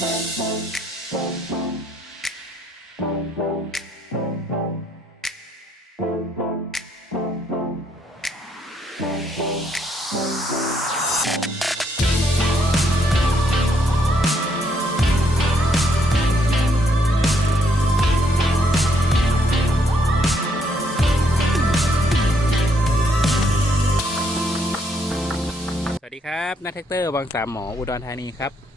สวัสดีครับนัทแท็กเตอร์วังสามหมออุดรธานีครับ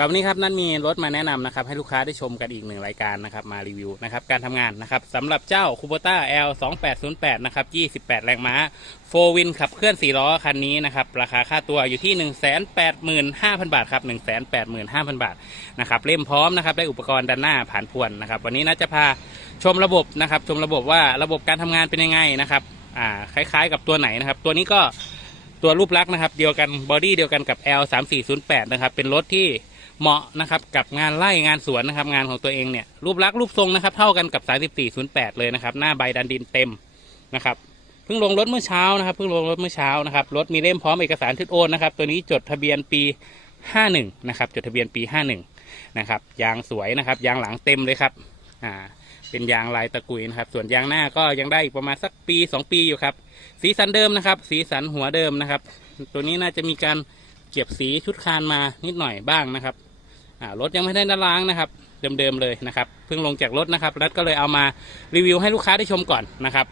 กับวันนี้ครับนัทมีรถมาแนะนำนะครับให้ลูกค้าได้ชมกันอีกหนึ่งรายการนะครับมารีวิวนะครับการทำงานนะครับสำหรับเจ้าคูโบต้า L 2 8 0 8นะครับ28 แรงม้าโฟวินขับเคลื่อน 4 ล้อคันนี้นะครับราคาค่าตัวอยู่ที่ 185,000 บาทครับ185,000 บาทนะครับเล่มพร้อมนะครับได้อุปกรณ์ด้านหน้าผ่านพวนนะครับวันนี้นัทจะพาชมระบบนะครับชมระบบว่าระบบการทำงานเป็นยังไงนะครับอ่าคล้ายๆ กับตัวไหนนะครับตัวนี้ก็ตัวรูปลักษณ์นะครับเดียวกันบอดี้เดียวกันกับ L 3 4 0 8นะครับเป็นรถที่ เหมาะนะครับกับงานไร่งานสวนนะครับ งานของตัวเองเนี่ยรูปลักษณ์รูปทรงนะครับ เท่ากันกับ3408 เลยนะครับ หน้าใบดันดินเต็มนะครับเพิ่งลงรถเมื่อเช้านะครับเพิ่งลงรถเมื่อเช้านะครับรถมีเล่มพร้อมเอกสารทึดโอนนะครับ ตัวนี้จดทะเบียนปี 51 นะครับ จดทะเบียนปี 51 นะครับ ยางสวยนะครับ ยางหลังเต็มเลยครับอ่าเป็นยางลายตะกุยนะครับ ส่วนยางหน้าก็ยังได้อีกประมาณสักปี 2 ปีอยู่ครับ สีสันเดิมนะครับ สีสันหัวเดิมนะครับ ตัวนี้น่าจะมีการเก็บสีชุดคานมานิดหน่อยบ้างนะครับ รถยังไม่ได้ล้างนะครับ เดิมๆเลยนะครับ เพิ่งลงจากรถนะครับ รัฐก็เลยเอามารีวิวให้ลูกค้าได้ชมก่อนนะครับ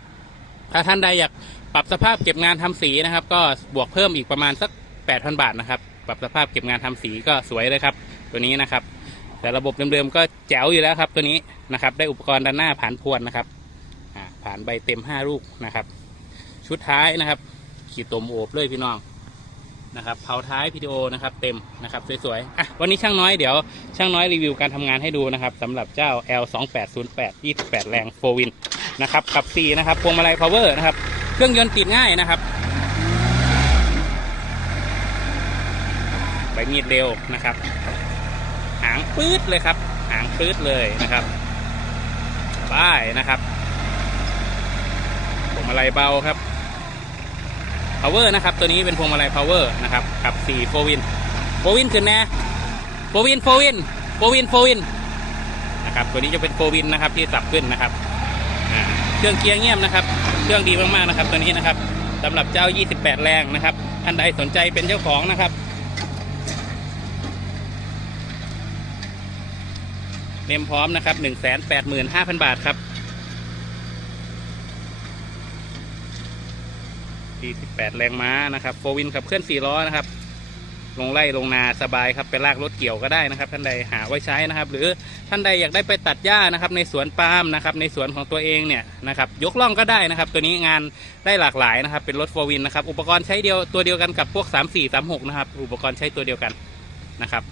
ถ้าท่านใดอยากปรับสภาพเก็บงานทำสีนะครับ ก็บวกเพิ่มอีกประมาณสัก 8,000 บาทนะครับ ปรับสภาพเก็บงานทำสีก็สวยเลยครับ ตัวนี้นะครับ แต่ระบบเดิมๆก็แจ๋วอยู่แล้วครับ ตัวนี้นะครับ ได้อุปกรณ์ด้านหน้าผ่านพวนนะครับผ่านใบเต็ม 5 ลูกนะครับ ชุดท้ายนะครับ ขีดตมโอบเลยพี่น้อง นะครับเผาท้ายพีดีโอนะครับเต็มนะครับสวยๆอะวันนี้ช่างน้อยเดี๋ยวช่างน้อยรีวิวการทำงานให้ดูนะครับสำหรับเจ้า L 2 8 0 8 28 แรงโฟวินนะครับขับ4นะครับพวงมาลัยพาวเวอร์นะครับเครื่องยนต์ติดง่ายนะครับใบมีดเร็วนะครับ หางปื๊ดเลยครับ หางปื๊ดเลยนะครับป้ายนะครับพวงมาลัยเบาครับ power นะครับ ตัวนี้เป็นพวงมาลัย power นะครับขับ4 4 win 4 win ขึ้นแน่4 win 4 win 4 win 4 win นะครับตัวนี้จะเป็น4 win นะครับที่สับขึ้นนะครับเครื่องเกียร์เงียบนะครับ เครื่องดีมากๆนะครับตัวนี้นะครับสำหรับเจ้า 28 แรงนะครับท่านใดสนใจเป็นเจ้าของนะครับเล่มพร้อมนะครับ 185,000 บาทครับ 48 แรงม้านะครับโฟวินขับเคลื่อน4ล้อนะครับ ลงไล่ลงนาสบายครับไปลากรถเกี่ยวก็ได้นะครับ ท่านใดหาไว้ใช้นะครับ หรือท่านใดอยากได้ไปตัดหญ้านะครับ ในสวนปาล์มนะครับ ในสวนของตัวเองเนี่ยนะครับ ยกล่องก็ได้นะครับ ตัวนี้งานได้หลากหลายนะครับ เป็นรถโฟวินนะครับ อุปกรณ์ใช้เดียวตัวเดียวกันกับพวก 3 4 3 6 นะครับ อุปกรณ์ใช้ตัวเดียวกันนะครับ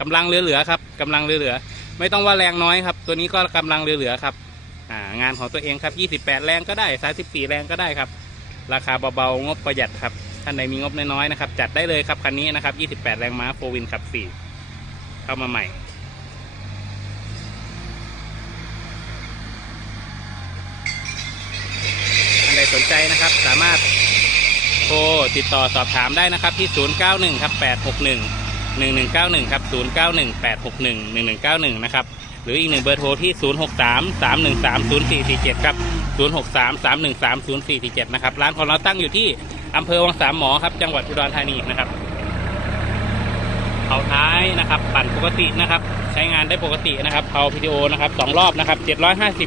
กำลังเหลือๆครับกำลังเหลือๆไม่ต้องว่าแรงน้อยครับ ตัวนี้ก็กำลังเหลือๆครับงานของตัวเองครับ 28 แรงก็ได้ 34 แรงก็ได้ครับ ราคาเบาๆงบประหยัดครับท่านใดมีงบน้อยๆนะครับ จัดได้เลยครับคันนี้นะครับ 28 แรงม้าโฟวินขับ 4 เข้ามาใหม่ ท่านใดสนใจนะครับ สามารถโทรติดต่อสอบถามได้นะครับที่ 091ครับ861 1191 ครับ 091 861 1191 นะครับ หรืออีกหนึ่งเบอร์โทรที่ 063 313 0447 ครับ 063 313 0447 นะครับ ร้านของเราตั้งอยู่ที่อำเภอวังสามหมอครับ จังหวัดอุดรธานีนะครับเผาท้ายนะครับ ปั่นปกตินะครับ ใช้งานได้ปกตินะครับเผาพีดีโอนะครับสองรอบนะครับ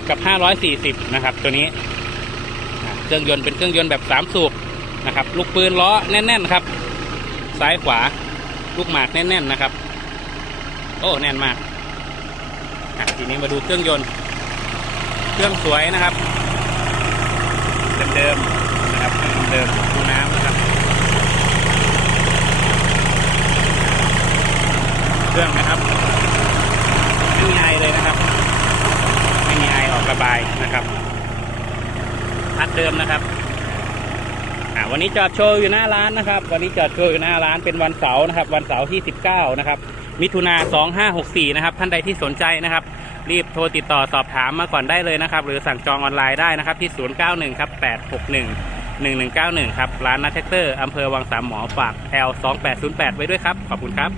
750 กับ 540 นะครับ ตัวนี้ เครื่องยนต์เป็นเครื่องยนต์แบบ 3 สูบนะครับ ลูกปืนล้อแน่นๆครับ ซ้ายขวา ลูกหมากแน่นๆนะครับ โอ้แน่นมากทีนี้มาดูเครื่องยนต์ เครื่องสวยนะครับ เดิมๆนะครับเดิมดูน้ำนะครับเครื่องนะครับไม่มีไอเลยนะครับ ไม่มีไอออกระบายนะครับพัดเดิมนะครับวันนี้จอดโชว์อยู่หน้าร้านนะครับ วันนี้จอดโชว์อยู่หน้าร้านเป็นวันเสาร์นะครับ วันเสาร์ที่ 19 นะครับ มิถุนา2564 นะครับ ท่านใดที่สนใจนะครับ รีบโทรติดต่อสอบถามมาก่อนได้เลยนะครับ หรือสั่งจองออนไลน์ได้นะครับ ที่ 091ครับ861 1191 ครับ ร้านนัทแท็กเตอร์อำเภอวังสามหมอฝาก L 2808 ไว้ด้วยครับ ขอบคุณครับ